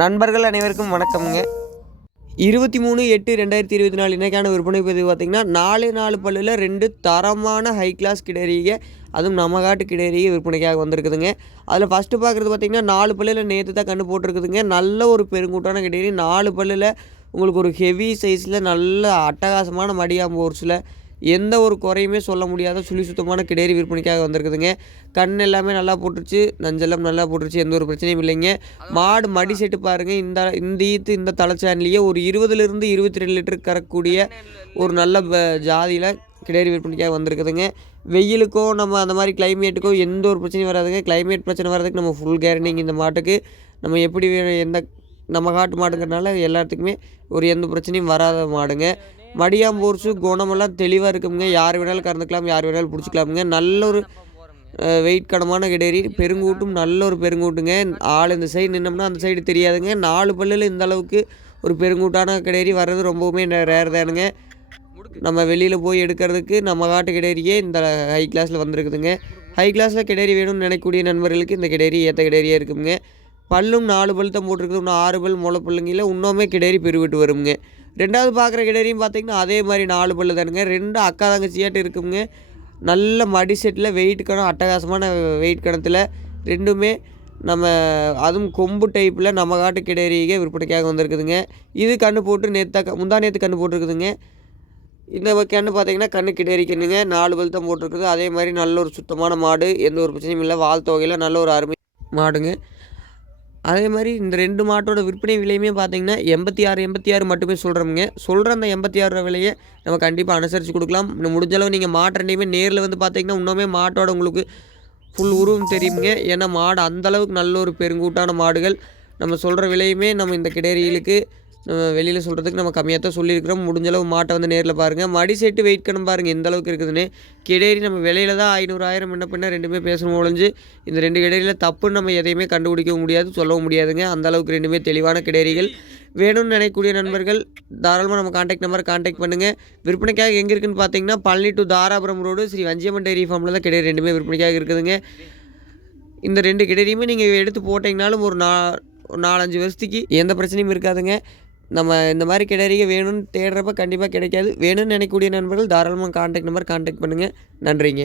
நண்பர்கள் அனைவருக்கும் வணக்கம்ங்க. இருபத்தி மூணு எட்டு ரெண்டாயிரத்தி இருபத்தி நாலு இன்றைக்கான விற்பனை பதிவு பார்த்திங்கன்னா நாலு நாலு பல்லில் ரெண்டு தரமான ஹை கிளாஸ் கிடேரிக அதுவும் நம்ம காட்டு கிடேரிக விற்பனைக்காக வந்திருக்குதுங்க. அதில் ஃபஸ்ட்டு பார்க்குறது பார்த்திங்கன்னா நாலு பல்லில் நேற்று தான் கண்டு போட்டிருக்குதுங்க. நல்ல ஒரு பெருங்கூட்டான கிடரி. நாலு பல்லில் உங்களுக்கு ஒரு ஹெவி சைஸில் நல்ல அட்டகாசமான மடியாம்பூர்ஸில் எந்த ஒரு குறையுமே சொல்ல முடியாத சுழி சுத்தமான கிடேரி விற்பனைக்காக வந்திருக்குதுங்க. கண் எல்லாமே நல்லா போட்டுருச்சு. நஞ்செல்லாம் நல்லா போட்டுருச்சு. எந்த ஒரு பிரச்சனையும் இல்லைங்க. மாடு மடி செட்டு பாருங்கள் இந்த இந்த ஈத்து இந்த தலைச்சான்லேயே ஒரு இருபதுலேருந்து இருபத்தி ரெண்டு லிட்டர் கறக்கூடிய ஒரு நல்ல ஜாதியில் கிடேரி விற்பனைக்காக வந்திருக்குதுங்க. வெயிலுக்கோ நம்ம அந்த மாதிரி கிளைமேட்டுக்கோ எந்த ஒரு பிரச்சனையும் வராதுங்க. கிளைமேட் பிரச்சனை வர்றதுக்கு நம்ம ஃபுல் கேரண்டிங் இந்த மாட்டுக்கு. நம்ம எப்படி எந்த நம்ம காட்டு மாடுங்கிறனால எல்லாத்துக்குமே ஒரு எந்த பிரச்சனையும் வராத மாடுங்க. மடியாம்பூர்ஸு குணமெல்லாம் தெளிவாக இருக்குங்க யார் வேணாலும் கறந்துக்கலாம் யார் வேணாலும் பிடிச்சிக்கலாமுங்க. நல்ல ஒரு வெயிட் கடமான கிடேரி பெருங்கூட்டும் நல்ல ஒரு பெருங்கூட்டுங்க. ஆள் இந்த சைடு நின்னோம்னா அந்த சைடு தெரியாதுங்க. நாலு பல்லில் இந்த அளவுக்கு ஒரு பெருங்கூட்டான கிடேரி வர்றது ரொம்பவுமே ரேர் தானுங்க. நம்ம வெளியில் போய் எடுக்கிறதுக்கு நம்ம காட்டு கிடேரியே இந்த ஹை கிளாஸில் வந்திருக்குதுங்க. ஹை கிளாஸில் கிடேரி வேணும்னு நினைக்கக்கூடிய நண்பர்களுக்கு இந்த கிடேரி ஏற்ற கிடேரியே இருக்குங்க. பல்லும் நாலு பல் தான் போட்டிருக்குது. இன்னும் ஆறு பல் முளை பிள்ளைங்கள இன்னுமே கிடேரி பெருவிட்டு வருங்க. ரெண்டாவது பார்க்குற கிடேரியும் பார்த்திங்கன்னா அதே மாதிரி நாலு பல்லு தானுங்க. ரெண்டு அக்கா தங்கச்சியாட்டு இருக்குங்க. நல்ல மடி செட்டில் வெயிட் கணம் அட்டகாசமான வெயிட் கணத்தில் ரெண்டுமே நம்ம அதுவும் கொம்பு டைப்பில் நம்ம காட்டு கிடேரியே விற்பனைக்காக வந்திருக்குதுங்க. இது கன்று போட்டு நேற்று முந்தா நேற்று கன்று போட்டிருக்குதுங்க. இந்த கன்று பார்த்தீங்கன்னா கண்ணு கிடேரி கண்ணுங்க. நாலு பல் தான் போட்டிருக்குது. அதே மாதிரி நல்ல ஒரு சுத்தமான மாடு. எந்த ஒரு பிரச்சனையும் இல்லை. வாழ் தொகையில் நல்ல ஒரு அருமை மாடுங்க. அதே மாதிரி இந்த ரெண்டு மாட்டோட விற்பனை விலையுமே பார்த்தீங்கன்னா எண்பத்தி ஆறு எண்பத்தி ஆறு மட்டுமே சொல்கிறோமுங்க சொல்கிற அந்த எண்பத்தி ஆறு விலையை நம்ம கண்டிப்பாக அனுசரித்து கொடுக்கலாம். இன்னும் நீங்கள் மாட்டு ரெண்டையுமே நேரில் வந்து பார்த்தீங்கன்னா இன்னுமே மாட்டோட உங்களுக்கு ஃபுல் உருவம் தெரியுங்க ஏன்னா மாடு அந்தளவுக்கு நல்ல ஒரு பெருங்கூட்டான மாடுகள். நம்ம சொல்கிற விலையுமே நம்ம இந்த கிடேரிகளுக்கு வெளியில் சொல்கிறதுக்கு நம்ம கம்மியாக தான் சொல்லியிருக்கிறோம். முடிஞ்சளவு மாட்டை வந்து நேரில் பாருங்கள் மடி செட்டு வெயிட் கணும் பாருங்கள் எந்த அளவுக்கு இருக்குதுன்னு. கிடேரி நம்ம விலையில தான் ஐநூறு ஆயிரம் என்ன பின்ன ரெண்டுமே பேசணும் ஒழிஞ்சு இந்த ரெண்டு கிடேரியில் தப்புன்னு நம்ம எதையுமே கண்டுபிடிக்கவும் முடியாது சொல்லவும் முடியாதுங்க. அந்த அளவுக்கு ரெண்டுமே தெளிவான கிடேரிகள் வேணும்னு நினைக்கக்கூடிய நண்பர்கள் தாராளமாக நம்ம காண்டாக்ட் நம்பர் காண்டாக்ட் பண்ணுங்கள் விற்பனைக்காக எங்கே இருக்குன்னு பார்த்தீங்கன்னா Palani to Dharapuram road Sri Vanjiamman dairy ஃபார்மில் தான் கிடையாது ரெண்டுமே விற்பனைக்காக இருக்குதுங்க. இந்த ரெண்டு கிடேரியுமே நீங்கள் எடுத்து போட்டிங்கனாலும் ஒரு நா ஒரு நாலஞ்சு வருஷத்துக்கு எந்த பிரச்சனையும் இருக்காதுங்க. நம்ம இந்த மாதிரி கிடரிக வேணும்னு தேடுறப்ப கண்டிப்பாக கிடைக்காது. வேணும்னு நினைக்கக்கூடிய நண்பர்கள் தாராளமாக காண்டாக்ட் நம்பர் காண்டாக்ட் பண்ணுங்கள் நன்றிங்க.